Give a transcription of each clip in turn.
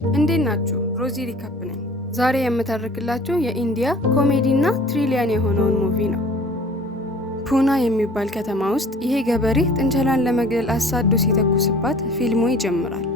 እንዴት ናችሁ? ሮዚ ሪካፕ ነኝ። ዛሬ የምተርክላችሁ የኢንዲያ ኮሜዲና ትሪሊየን የሆነውን ሙቪ ነው። ፑና የሚባል ከተማ ውስጥ ይሄ ገበሬ ጥንቸላን ለመግደል አሳዶ ሲተኩስባት ፊልሙ ይጀምራል።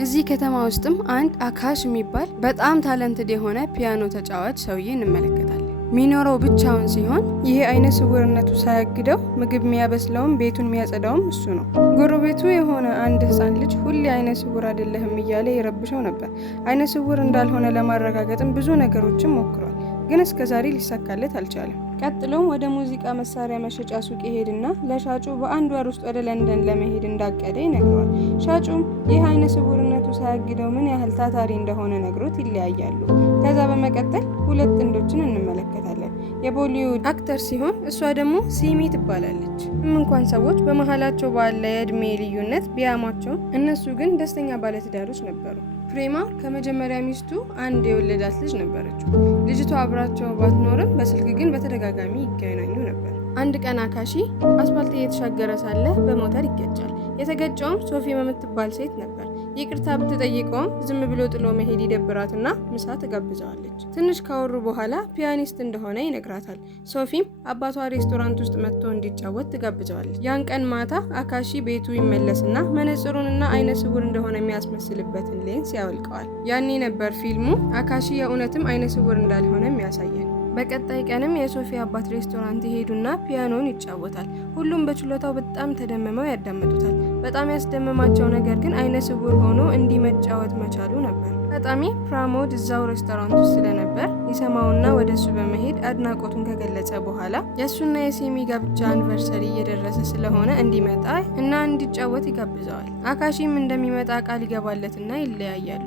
እዚህ ከተማ ውስጥም አንድ አካሽ የሚባል በጣም ታለንትድ የሆነ ፒያኖ ተጫዋች ሰውዬ እንመለከታለን። ሚኖረው ብቻውን ሲሆን ይሄ አይነ ስውርነቱ ሳያግደው ምግብ የሚያበስለውም ቤቱን የሚያጸዳውም እሱ ነው። ጎረቤቱ የሆነ አንድ ህፃን ልጅ ሁሌ አይነ ስውር አይደለህም እያለ ይረብሸው ነበር። አይነ ስውር እንዳልሆነ ለማረጋገጥም ብዙ ነገሮችን ሞክሯል፣ ግን እስከዛሬ ሊሳካለት አልቻለም። ቀጥሎም ወደ ሙዚቃ መሳሪያ መሸጫ ሱቅ ይሄድና ለሻጩ በአንድ ወር ውስጥ ወደ ለንደን ለመሄድ እንዳቀደ ይነግረዋል። ሻጩም ይህ አይነ ስውርነቱ ሳያግደው ምን ያህል ታታሪ እንደሆነ ነግሮት ይለያያሉ። ከዛ በመቀጠል ሁለት ጥንዶችን እንመለከታለን። የቦሊውድ አክተር ሲሆን እሷ ደግሞ ሲሚ ትባላለች። እንኳን ሰዎች በመሀላቸው ባለ የእድሜ ልዩነት ቢያማቸው እነሱ ግን ደስተኛ ባለትዳሮች ነበሩ። ፕሬማ ከመጀመሪያ ሚስቱ አንድ የወለዳት ልጅ ነበረችው። ልጅቷ አብራቸው ባትኖርም በስልክ ግን በተደጋጋሚ ይገናኙ ነበር። አንድ ቀን አካሺ አስፋልት እየተሻገረ ሳለ በሞተር ይገጫል። የተገጨውም ሶፊ የምትባል ሴት ነበር። ይቅርታ ብትጠይቀውም ዝም ብሎ ጥሎ መሄድ ይደብራትና ምሳ ትጋብዘዋለች። ትንሽ ካወሩ በኋላ ፒያኒስት እንደሆነ ይነግራታል። ሶፊም አባቷ ሬስቶራንት ውስጥ መጥቶ እንዲጫወት ትጋብዘዋለች። ያን ቀን ማታ አካሺ ቤቱ ይመለስና መነጽሩንና አይነ ስውር እንደሆነ የሚያስመስልበትን ሌንስ ያወልቀዋል። ያኔ ነበር ፊልሙ አካሺ የእውነትም አይነ ስውር እንዳልሆነ የሚያሳየን። በቀጣይ ቀንም የሶፊ አባት ሬስቶራንት ይሄዱና ፒያኖን ይጫወታል። ሁሉም በችሎታው በጣም ተደምመው ያዳምጡታል። በጣም ያስደመማቸው ነገር ግን አይነ ስውር ሆኖ እንዲህ መጫወት መቻሉ ነበር። በጣም ፕራሞድ እዛው ሬስቶራንት ውስጥ ስለነበር ይሰማውና ወደሱ በመሄድ አድናቆቱን ከገለጸ በኋላ የእሱና የሲሚ ጋብቻ አኒቨርሰሪ እየደረሰ ስለሆነ እንዲመጣ እና እንዲጫወት ይጋብዘዋል። አካሺም እንደሚመጣ ቃል ይገባለትና ይለያያሉ።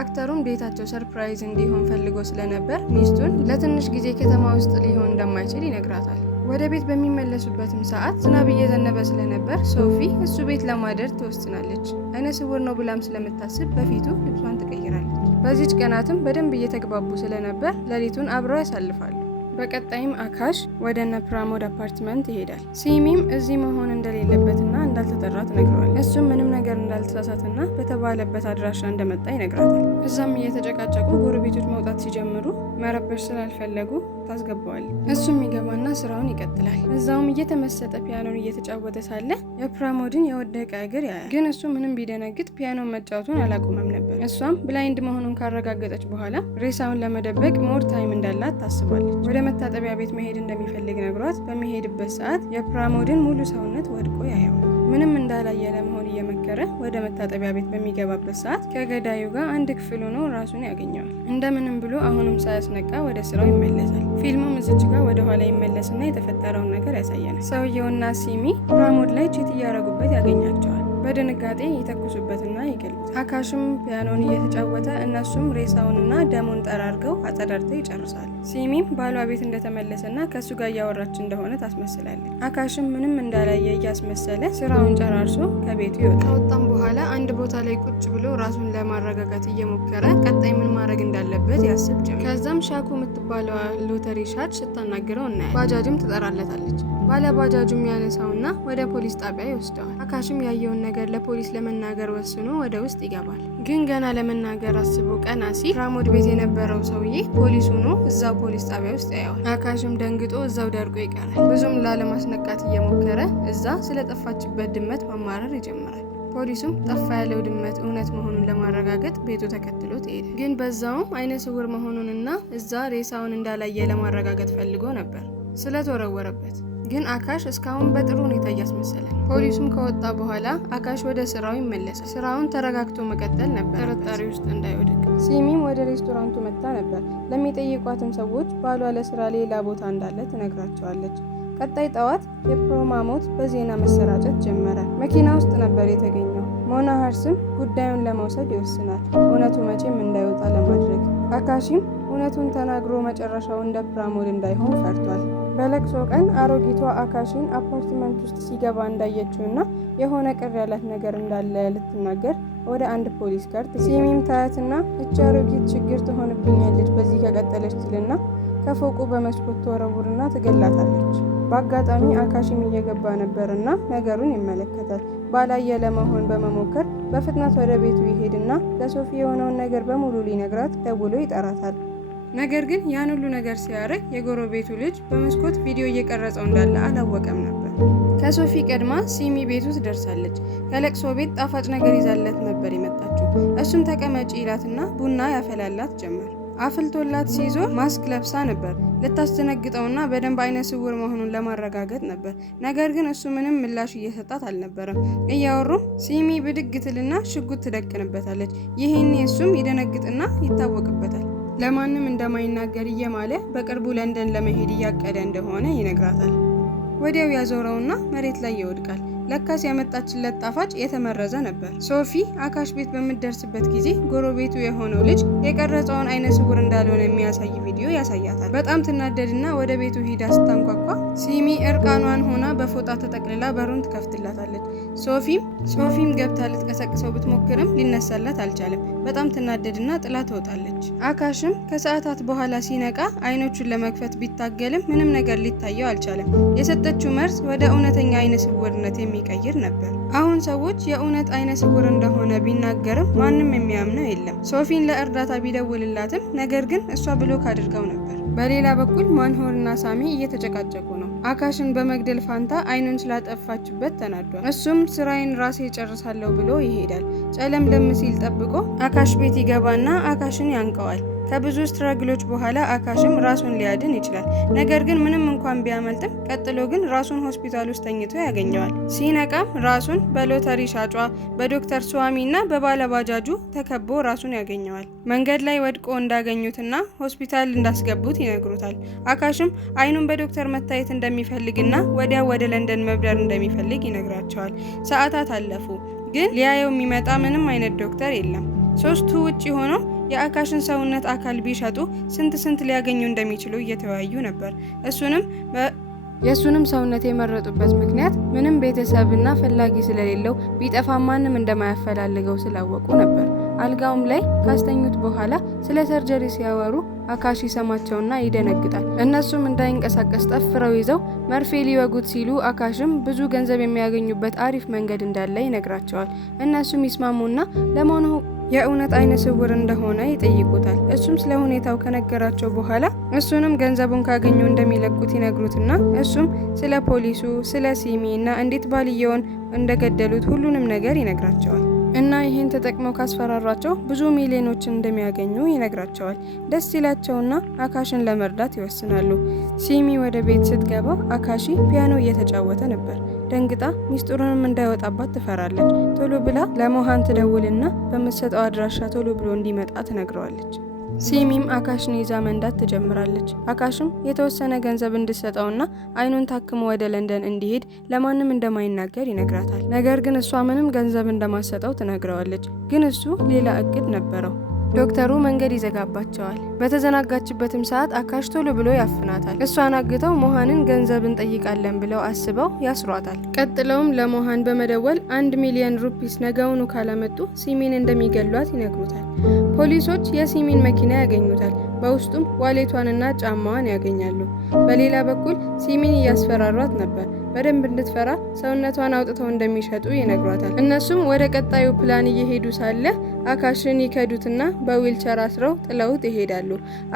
አክተሩም ቤታቸው ሰርፕራይዝ እንዲሆን ፈልጎ ስለነበር ሚስቱን ለትንሽ ጊዜ ከተማ ውስጥ ሊሆን እንደማይችል ይነግራታል። ወደ ቤት በሚመለሱበትም ሰዓት ዝናብ እየዘነበ ስለነበር ሶፊ እሱ ቤት ለማደር ትወስናለች። አይነ ስውር ነው ብላም ስለምታስብ በፊቱ ልብሷን ትቀይራለች። በዚች ቀናትም በደንብ እየተግባቡ ስለነበር ሌሊቱን አብረው ያሳልፋሉ። በቀጣይም አካሽ ወደ እነ ፕራሞድ አፓርትመንት ይሄዳል። ሲሚም እዚህ መሆን እንደሌለበትና እንዳልተጠራ ትነግረዋል። እሱም ምንም ነገር እንዳልተሳሳትና በተባለበት አድራሻ እንደመጣ ይነግራታል። እዛም እየተጨቃጨቁ ጎረቤቶች መውጣት ሲጀምሩ መረበሽ ስላልፈለጉ ታስገባዋል። እሱም ይገባና ስራውን ይቀጥላል። እዛውም እየተመሰጠ ፒያኖን እየተጫወተ ሳለ የፕራሞድን የወደቀ እግር ያያል። ግን እሱ ምንም ቢደነግጥ ፒያኖን መጫወቱን አላቆመም ነበር። እሷም ብላይንድ መሆኑን ካረጋገጠች በኋላ ሬሳውን ለመደበቅ ሞር ታይም እንዳላት ታስባለች። ወደ መታጠቢያ ቤት መሄድ እንደሚፈልግ ነግሯት በሚሄድበት ሰዓት የፕራሞድን ሙሉ ሰውነት ወድቆ ያየዋል። ምንም እንዳላየ ለመሆን እየመከረ ወደ መታጠቢያ ቤት በሚገባበት ሰዓት ከገዳዩ ጋር አንድ ክፍል ሆኖ ራሱን ያገኘዋል። እንደምንም ብሎ አሁንም ሳያስነቃ ወደ ስራው ይመለሳል። ፊልሙም እዚች ጋር ወደ ኋላ ይመለስና የተፈጠረውን ነገር ያሳየናል። ሰውየውና ሲሚ ፕራሞድ ላይ ቺት እያረጉበት ያገኛቸዋል። በድንጋጤ ይተኩሱበትና ይገሉት። አካሽም ፒያኖን እየተጫወተ እነሱም ሬሳውንና ደሙን ጠራርገው አጸዳድተው ይጨርሳሉ። ሲሚም ባሏ ቤት እንደተመለሰና ከሱ ጋር እያወራች እንደሆነ ታስመስላለች። አካሽም ምንም እንዳላየ እያስመሰለ ስራውን ጨራርሶ ከቤቱ ይወጣል። ከወጣም በኋላ አንድ ቦታ ላይ ቁጭ ብሎ ራሱን ለማረጋጋት እየሞከረ ቀጣይ ምን ማድረግ እንዳለበት ያስብ ጀመር። ከዛም ሻኩ የምትባለዋ ሎተሪ ሻጭ ስታናግረው እናያለን። ባጃጅም ትጠራለታለች። ባለ ባጃጁም ያነሳውና ወደ ፖሊስ ጣቢያ ይወስደዋል። አካሽም ያየውን ነገር ለፖሊስ ለመናገር ወስኖ ወደ ውስጥ ይገባል። ግን ገና ለመናገር አስቦ ቀና ሲል ፕራሞድ ቤት የነበረው ሰውዬ ፖሊስ ሆኖ እዛው ፖሊስ ጣቢያ ውስጥ ያየዋል። አካሽም ደንግጦ እዛው ደርቆ ይቀራል። ብዙም ላለማስነቃት እየሞከረ እዛ ስለጠፋችበት ድመት ማማረር ይጀምራል። ፖሊሱም ጠፋ ያለው ድመት እውነት መሆኑን ለማረጋገጥ ቤቱ ተከትሎት ይሄዳል። ግን በዛውም አይነ ስውር መሆኑንና እዛ ሬሳውን እንዳላየ ለማረጋገጥ ፈልጎ ነበር ስለተወረወረበት። ግን አካሽ እስካሁን በጥሩ ሁኔታ እያስመሰለ። ፖሊሱም ከወጣ በኋላ አካሽ ወደ ስራው ይመለሳል። ስራውን ተረጋግቶ መቀጠል ነበር፣ ጥርጣሬ ውስጥ እንዳይወድቅ። ሲሚም ወደ ሬስቶራንቱ መጥታ ነበር። ለሚጠይቋትም ሰዎች ባሏ ለስራ ሌላ ቦታ እንዳለ ትነግራቸዋለች። ቀጣይ ጠዋት የፕሮማ ሞት በዜና መሰራጨት ጀመረ። መኪና ውስጥ ነበር የተገኘው። ሞና ሀርስም ጉዳዩን ለመውሰድ ይወስናል፣ እውነቱ መቼም እንዳይወጣ ለማድረግ። አካሺም እውነቱን ተናግሮ መጨረሻው እንደ ፕራሞድ እንዳይሆን ፈርቷል። በለቅሶ ቀን አሮጊቷ አካሺን አፓርትመንት ውስጥ ሲገባ እንዳየችውና የሆነ ቅር ያላት ነገር እንዳለ ልትናገር ወደ አንድ ፖሊስ ጋር ሲሚም ታያትና እቺ አሮጊት ችግር ትሆንብኛለች በዚህ ከቀጠለች ትልና ከፎቁ በመስኮት ተወረውርና ትገላታለች። በአጋጣሚ አካሽም እየገባ ነበርና ነገሩን ይመለከታል። ባላየ ለመሆን በመሞከር በፍጥነት ወደ ቤቱ ይሄድና ለሶፊ የሆነውን ነገር በሙሉ ሊነግራት ደውሎ ይጠራታል። ነገር ግን ያን ሁሉ ነገር ሲያደርግ የጎረቤቱ ልጅ በመስኮት ቪዲዮ እየቀረጸው እንዳለ አላወቀም ነበር። ከሶፊ ቀድማ ሲሚ ቤቱ ትደርሳለች። ከለቅሶ ቤት ጣፋጭ ነገር ይዛለት ነበር የመጣችው። እሱም ተቀመጪ ይላትና ቡና ያፈላላት ጀመር። አፍልቶላት ሲዞር ማስክ ለብሳ ነበር። ልታስደነግጠውና በደንብ አይነ ስውር መሆኑን ለማረጋገጥ ነበር። ነገር ግን እሱ ምንም ምላሽ እየሰጣት አልነበረም። እያወሩ ሲሚ ብድግ ትልና ሽጉጥ ትደቅንበታለች። ይህኔ እሱም ይደነግጥና ይታወቅበታል። ለማንም እንደማይናገር እየማለ በቅርቡ ለንደን ለመሄድ እያቀደ እንደሆነ ይነግራታል። ወዲያው ያዞረውና መሬት ላይ ይወድቃል። ለካስ ያመጣችለት ጣፋጭ የተመረዘ ነበር። ሶፊ አካሽ ቤት በምትደርስበት ጊዜ ጎረቤቱ የሆነው ልጅ የቀረጸውን አይነ ስውር እንዳልሆነ የሚያሳይ ቪዲዮ ያሳያታል። በጣም ትናደድና ወደ ቤቱ ሂዳ ስታንኳኳ ሲሚ እርቃኗን ሆና በፎጣ ተጠቅልላ በሩን ትከፍትላታለች። ሶፊም ገብታ ልትቀሰቅሰው ብትሞክርም ሊነሳላት አልቻለም። በጣም ትናደድና ጥላ ትወጣለች። አካሽም ከሰዓታት በኋላ ሲነቃ አይኖቹን ለመክፈት ቢታገልም ምንም ነገር ሊታየው አልቻለም። የሰጠችው መርዝ ወደ እውነተኛ አይነ ስውርነት የሚቀይር ነበር። አሁን ሰዎች የእውነት አይነ ስውር እንደሆነ ቢናገርም ማንም የሚያምነው የለም። ሶፊን ለእርዳታ ቢደውልላትም ነገር ግን እሷ ብሎክ አድርገው ነበር። በሌላ በኩል ማንሆርና ሳሚ እየተጨቃጨቁ ነው። አካሽን በመግደል ፋንታ አይኑን ስላጠፋችበት ተናዷል። እሱም ስራዬን ራሴ ጨርሳለሁ ብሎ ይሄዳል። ጨለምለም ሲል ጠብቆ አካሽ ቤት ይገባና አካሽን ያንቀዋል። ከብዙ ስትራግሎች በኋላ አካሽም ራሱን ሊያድን ይችላል። ነገር ግን ምንም እንኳን ቢያመልጥም ቀጥሎ ግን ራሱን ሆስፒታል ውስጥ ተኝቶ ያገኘዋል። ሲነቃም ራሱን በሎተሪ ሻጯ በዶክተር ሱዋሚ እና በባለባጃጁ ተከቦ ራሱን ያገኘዋል። መንገድ ላይ ወድቆ እንዳገኙትና ሆስፒታል እንዳስገቡት ይነግሩታል። አካሽም አይኑን በዶክተር መታየት እንደሚፈልግና ወዲያው ወደ ለንደን መብረር እንደሚፈልግ ይነግራቸዋል። ሰዓታት አለፉ፣ ግን ሊያየው የሚመጣ ምንም አይነት ዶክተር የለም። ሶስቱ ውጪ ሆነው የአካሽን ሰውነት አካል ቢሸጡ ስንት ሊያገኙ እንደሚችሉ እየተወያዩ ነበር። የእሱንም ሰውነት የመረጡበት ምክንያት ምንም ቤተሰብና ፈላጊ ስለሌለው ቢጠፋ ማንም እንደማያፈላልገው ስላወቁ ነበር። አልጋውም ላይ ካስተኙት በኋላ ስለ ሰርጀሪ ሲያወሩ አካሽ ይሰማቸውና ይደነግጣል። እነሱም እንዳይንቀሳቀስ ጠፍረው ይዘው መርፌ ሊወጉት ሲሉ አካሽም ብዙ ገንዘብ የሚያገኙበት አሪፍ መንገድ እንዳለ ይነግራቸዋል። እነሱም ይስማሙና ለመሆኑ የእውነት አይነ ስውር እንደሆነ ይጠይቁታል። እሱም ስለ ሁኔታው ከነገራቸው በኋላ እሱንም ገንዘቡን ካገኙ እንደሚለቁት ይነግሩትና እሱም ስለ ፖሊሱ፣ ስለ ሲሚ እና እንዴት ባልየውን እንደገደሉት ሁሉንም ነገር ይነግራቸዋል። እና ይህን ተጠቅመው ካስፈራሯቸው ብዙ ሚሊዮኖችን እንደሚያገኙ ይነግራቸዋል። ደስ ይላቸውና አካሽን ለመርዳት ይወስናሉ። ሲሚ ወደ ቤት ስትገባ አካሺ ፒያኖ እየተጫወተ ነበር። ደንግጣ ሚስጥሩንም እንዳይወጣባት ትፈራለች። ቶሎ ብላ ለሞሃን ትደውልና በምትሰጠው አድራሻ ቶሎ ብሎ እንዲመጣ ትነግረዋለች። ሲሚም አካሽን ይዛ መንዳት ትጀምራለች። አካሽም የተወሰነ ገንዘብ እንድትሰጠውና አይኑን ታክሞ ወደ ለንደን እንዲሄድ ለማንም እንደማይናገር ይነግራታል። ነገር ግን እሷ ምንም ገንዘብ እንደማትሰጠው ትነግረዋለች። ግን እሱ ሌላ እቅድ ነበረው። ዶክተሩ መንገድ ይዘጋባቸዋል። በተዘናጋችበትም ሰዓት አካሽ ቶሎ ብሎ ያፍናታል። እሷን አግተው ሞሃንን ገንዘብ እንጠይቃለን ብለው አስበው ያስሯታል። ቀጥለውም ለሞሃን በመደወል 1 ሚሊዮን ሩፒስ ነገውኑ ካላመጡ ሲሚን እንደሚገሏት ይነግሩታል። ፖሊሶች የሲሚን መኪና ያገኙታል። በውስጡም ዋሌቷንና ጫማዋን ያገኛሉ። በሌላ በኩል ሲሚን እያስፈራሯት ነበር። በደንብ እንድትፈራ ሰውነቷን አውጥተው እንደሚሸጡ ይነግሯታል። እነሱም ወደ ቀጣዩ ፕላን እየሄዱ ሳለ አካሽን ይከዱትና በዊልቸር አስረው ጥለውት ይሄዳሉ።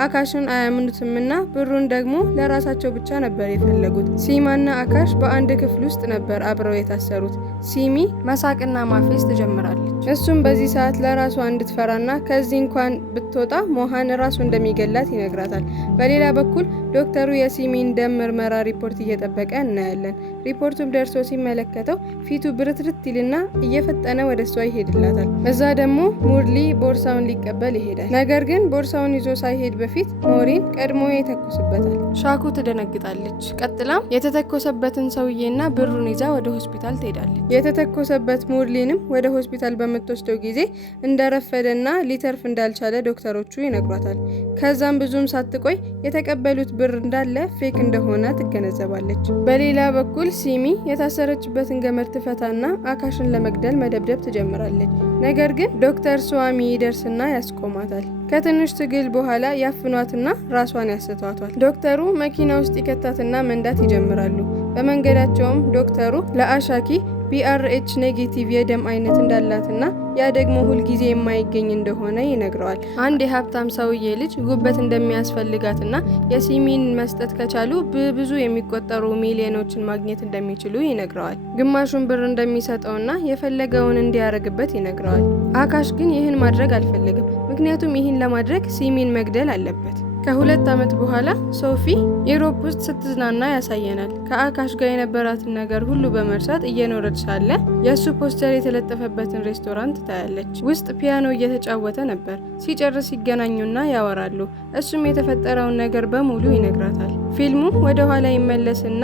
አካሽን አያምኑትምና ብሩን ደግሞ ለራሳቸው ብቻ ነበር የፈለጉት። ሲማና አካሽ በአንድ ክፍል ውስጥ ነበር አብረው የታሰሩት። ሲሚ መሳቅና ማፌዝ ትጀምራለች። እሱም በዚህ ሰዓት ለራሷ እንድትፈራና ከዚህ እንኳን ብትወጣ ሞሃን ራሱ እንደሚገላት ይነግራታል። በሌላ በኩል ዶክተሩ የሲሚን ደም ምርመራ ሪፖርት እየጠበቀ እናያለን። ሪፖርቱም ደርሶ ሲመለከተው ፊቱ ብርትርት ይልና እየፈጠነ ወደ እሷ ይሄድላታል። እዛ ደግሞ ሙርሊ ቦርሳውን ሊቀበል ይሄዳል። ነገር ግን ቦርሳውን ይዞ ሳይሄድ በፊት ሞሪን ቀድሞ ይተኩስበታል። ሻኩ ትደነግጣለች። ቀጥላም የተተኮሰበትን ሰውዬና ብሩን ይዛ ወደ ሆስፒታል ትሄዳለች። የተተኮሰበት ሙርሊንም ወደ ሆስፒታል በምትወስደው ጊዜ እንደረፈደና ሊተርፍ እንዳልቻለ ዶክተሮቹ ይነግሯታል። ከዛም ብዙም ሳትቆይ የተቀበሉት ብር እንዳለ ፌክ እንደሆነ ትገነዘባለች። በሌላ በኩል ሲሚ የታሰረችበትን ገመድ ትፈታና አካሽን ለመግደል መደብደብ ትጀምራለች። ነገር ግን ዶክተር ስዋሚ ይደርስና ያስቆማታል። ከትንሽ ትግል በኋላ ያፍኗትና ራሷን ያስቷታል። ዶክተሩ መኪና ውስጥ ይከታትና መንዳት ይጀምራሉ። በመንገዳቸውም ዶክተሩ ለአሻኪ BRH ኔጌቲቭ የደም አይነት እንዳላትና ያ ደግሞ ሁልጊዜ የማይገኝ እንደሆነ ይነግረዋል። አንድ የሀብታም ሰውዬ ልጅ ጉበት እንደሚያስፈልጋትና የሲሚን መስጠት ከቻሉ በብዙ የሚቆጠሩ ሚሊዮኖችን ማግኘት እንደሚችሉ ይነግረዋል። ግማሹን ብር እንደሚሰጠውና የፈለገውን እንዲያደርግበት ይነግረዋል። አካሽ ግን ይህን ማድረግ አልፈልግም፣ ምክንያቱም ይህን ለማድረግ ሲሚን መግደል አለበት። ከ2 ዓመት በኋላ ሶፊ ኢሮፕ ውስጥ ስትዝናና ያሳየናል። ከአካሽ ጋር የነበራትን ነገር ሁሉ በመርሳት እየኖረች ሳለ የእሱ ፖስተር የተለጠፈበትን ሬስቶራንት ታያለች። ውስጥ ፒያኖ እየተጫወተ ነበር። ሲጨርስ ይገናኙና ያወራሉ። እሱም የተፈጠረውን ነገር በሙሉ ይነግራታል። ፊልሙ ወደ ኋላ ይመለስና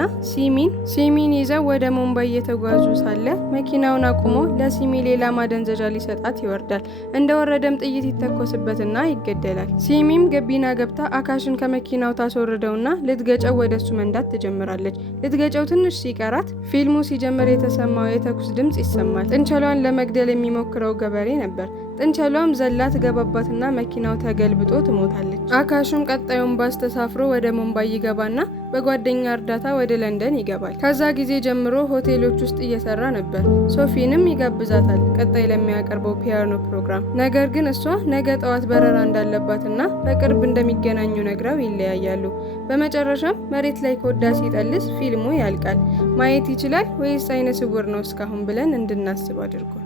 ሲሚን ይዘው ወደ ሙምባይ እየተጓዙ ሳለ መኪናውን አቁሞ ለሲሚ ሌላ ማደንዘዣ ሊሰጣት ይወርዳል። እንደወረደም ጥይት ይተኮስበትና ይገደላል። ሲሚም ገቢና ገብታ አካሽን ከመኪናው ታስወርደውና ልትገጨው ወደሱ መንዳት ትጀምራለች። ልትገጨው ትንሽ ሲቀራት ፊልሙ ሲጀምር የተሰማው የተኩስ ድምጽ ይሰማል። ጥንቸሏን ለመግደል የሚሞክረው ገበሬ ነበር። ጥንቸሏም ዘላ ትገባባትና መኪናው ተገልብጦ ትሞታለች። አካሹም ቀጣዩን ባስ ተሳፍሮ ወደ ሙምባይ ይገባና በጓደኛ እርዳታ ወደ ለንደን ይገባል። ከዛ ጊዜ ጀምሮ ሆቴሎች ውስጥ እየሰራ ነበር። ሶፊንም ይጋብዛታል ቀጣይ ለሚያቀርበው ፒያኖ ፕሮግራም። ነገር ግን እሷ ነገ ጠዋት በረራ እንዳለባትና በቅርብ እንደሚገናኙ ነግራው ይለያያሉ። በመጨረሻም መሬት ላይ ኮዳ ሲጠልስ ፊልሙ ያልቃል። ማየት ይችላል ወይስ አይነ ስውር ነው እስካሁን ብለን እንድናስብ አድርጓል።